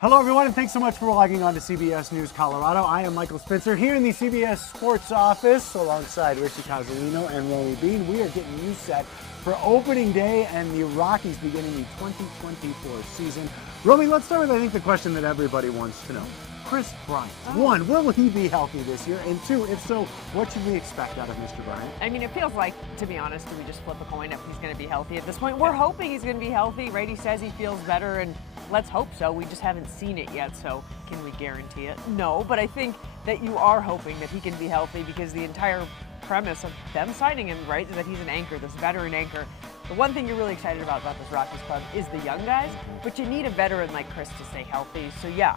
Hello everyone, and thanks so much for logging on to CBS News Colorado. I am Michael Spencer here in the CBS Sports office alongside Richie and Romi. We are getting you set for opening day and the Rockies beginning the 2024 season. Romi, let's start with I think the question that everybody wants to know. Kris Bryant. One, will he be healthy this year? And two, if so, what should we expect out of Mr. Bryant? I mean, it feels like, to be honest, do we just flip a coin if he's going to be healthy at this point? We're hoping he's going to be healthy, right? He says he feels better, and let's hope so. We just haven't seen it yet, so can we guarantee it? No, but I think that you are hoping that he can be healthy because the entire premise of them signing him, right, is that he's an anchor, this veteran anchor. The one thing you're really excited about this Rockies club is the young guys, but you need a veteran like Kris to stay healthy. So yeah,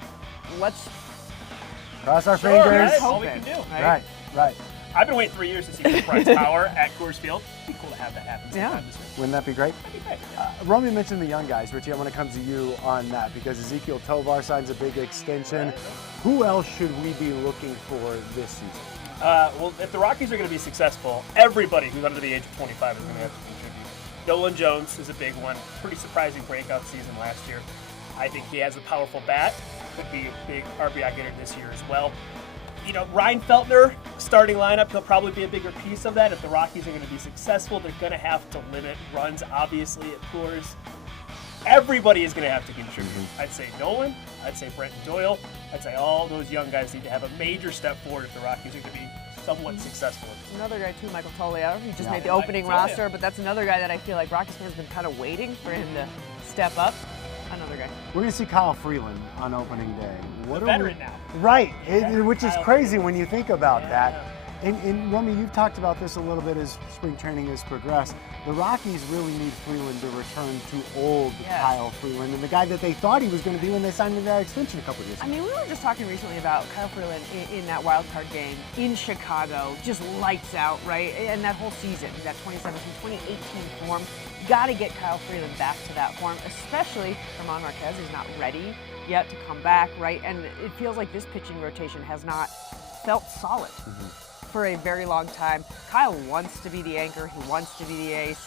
let's cross our fingers. That's all we can do. Right. I've been waiting 3 years to see Kris Bryant's power at Coors Field. It'd be cool to have that happen sometime this year. Wouldn't that be great? That'd be great. Yeah. Romi mentioned the young guys. Richie, I want to come to you on that because Ezekiel Tovar signs a big extension. Who else should we be looking for this season? Well, if the Rockies are going to be successful, everybody who's under the age of 25 is going to have to contribute. Nolan Jones is a big one. Pretty surprising breakout season last year. I think he has a powerful bat. Could be a big RBI getter this year as well. You know, Ryan Feltner, starting lineup, he'll probably be a bigger piece of that. If the Rockies are going to be successful, they're going to have to limit runs, obviously, at Coors. Everybody is going to have to contribute. I'd say Nolan, I'd say Brenton Doyle, I'd say all those young guys need to have a major step forward if the Rockies are going to be somewhat successful. Another guy too, Michael Tolio. He just made the opening roster, but that's another guy that I feel like Rockies fans have been kind of waiting for him to step up. Another guy. We're going to see Kyle Freeland on opening day. What a veteran now. Right, which is crazy when you think about that. And Romi, you've talked about this a little bit as spring training has progressed. The Rockies really need Freeland to return to old Kyle Freeland and the guy that they thought he was going to be when they signed him to that extension a couple years ago. I mean, we were just talking recently about Kyle Freeland in that wild card game in Chicago, just lights out, right? And that whole season, that 2017-2018 form, got to get Kyle Freeland back to that form, especially German Marquez is not ready yet to come back, right? And it feels like this pitching rotation has not felt solid for a very long time. Kyle wants to be the anchor. He wants to be the ace.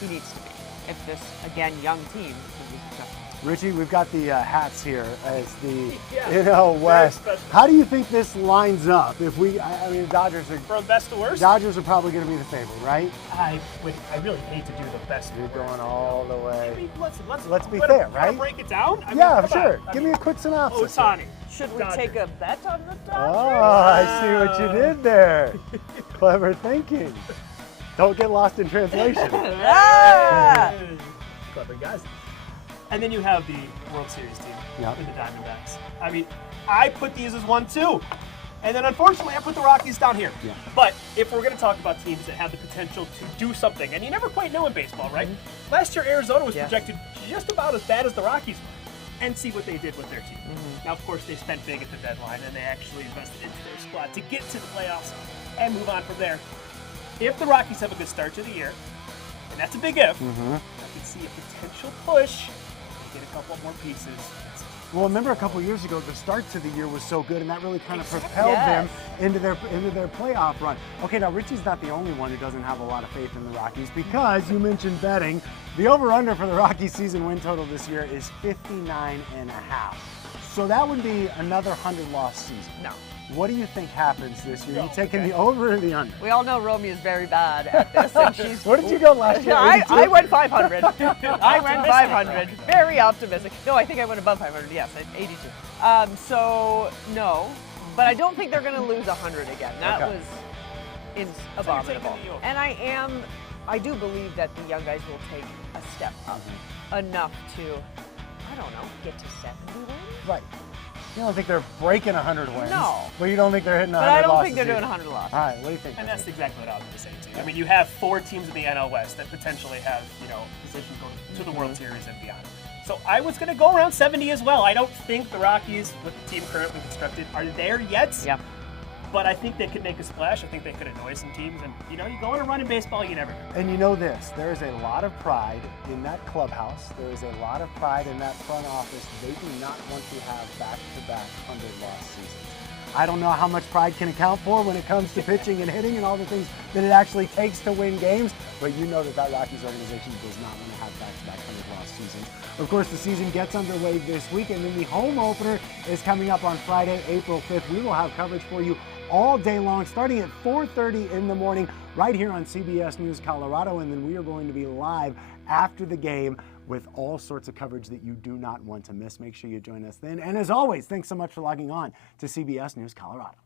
He needs to be. If this, again, young team can be successful. Richie, we've got the hats here as the West. How do you think this lines up? If we, I mean, the Dodgers are from best to worst. Dodgers are probably going to be the favorite, right? I really hate to do the best. You're going all the way. I mean, let's be fair, right? Break it down. Sure. Give me a quick synopsis. Ohtani. Should we take a bet on the Dodgers? Oh, I see what you did there. Clever thinking. Don't get lost in translation. Clever guys. And then you have the World Series team in the Diamondbacks. I mean, I put these as 1-2. And then unfortunately, I put the Rockies down here. Yeah. But if we're going to talk about teams that have the potential to do something, and you never quite know in baseball, right? Last year, Arizona was projected just about as bad as the Rockies were. And see what they did with their team. Now, of course, they spent big at the deadline, and they actually invested into their squad to get to the playoffs and move on from there. If the Rockies have a good start to the year, and that's a big if, I can see a potential push to get a couple more pieces. Well, remember a couple years ago, the start to the year was so good, and that really kind of propelled them into their playoff run. Okay, now Richie's not the only one who doesn't have a lot of faith in the Rockies because you mentioned betting. The over-under for the Rockies season win total this year is 59.5. So that would be another 100-loss season. No. What do you think happens this year? You taking the over or the under? We all know Romi is very bad at this. And she's, what did you go last year? I went 500. I went 500. Very optimistic. No, I think I went above 500. Yes, at 82. So no, but I don't think they're going to lose 100 again. That was abominable. And I do believe that the young guys will take a step up enough to, I don't know, get to 70 wins. Right. You don't think they're breaking 100 wins. No. But you don't think they're hitting 100 losses. But I don't losses think they're doing either. 100 losses. All right, what do you think? And that's exactly what I was going to say, too. I mean, you have 4 teams in the NL West that potentially have, position to the World Series and beyond. So I was going to go around 70 as well. I don't think the Rockies, with the team currently constructed, are there yet. Yeah. But I think they could make a splash. I think they could annoy some teams. And, you go on a run in baseball, you never know. And you know this, there is a lot of pride in that clubhouse. There is a lot of pride in that front office. They do not want to have back-to-back 100-loss seasons. I don't know how much pride can account for when it comes to pitching and hitting and all the things that it actually takes to win games, but you know that Rockies organization does not want to have back-to-back 100-loss seasons. Of course, the season gets underway this week, and then the home opener is coming up on Friday, April 5th. We will have coverage for you all day long, starting at 4:30 in the morning, right here on CBS News Colorado, and then we are going to be live after the game with all sorts of coverage that you do not want to miss. Make sure you join us then. And as always, thanks so much for logging on to CBS News Colorado.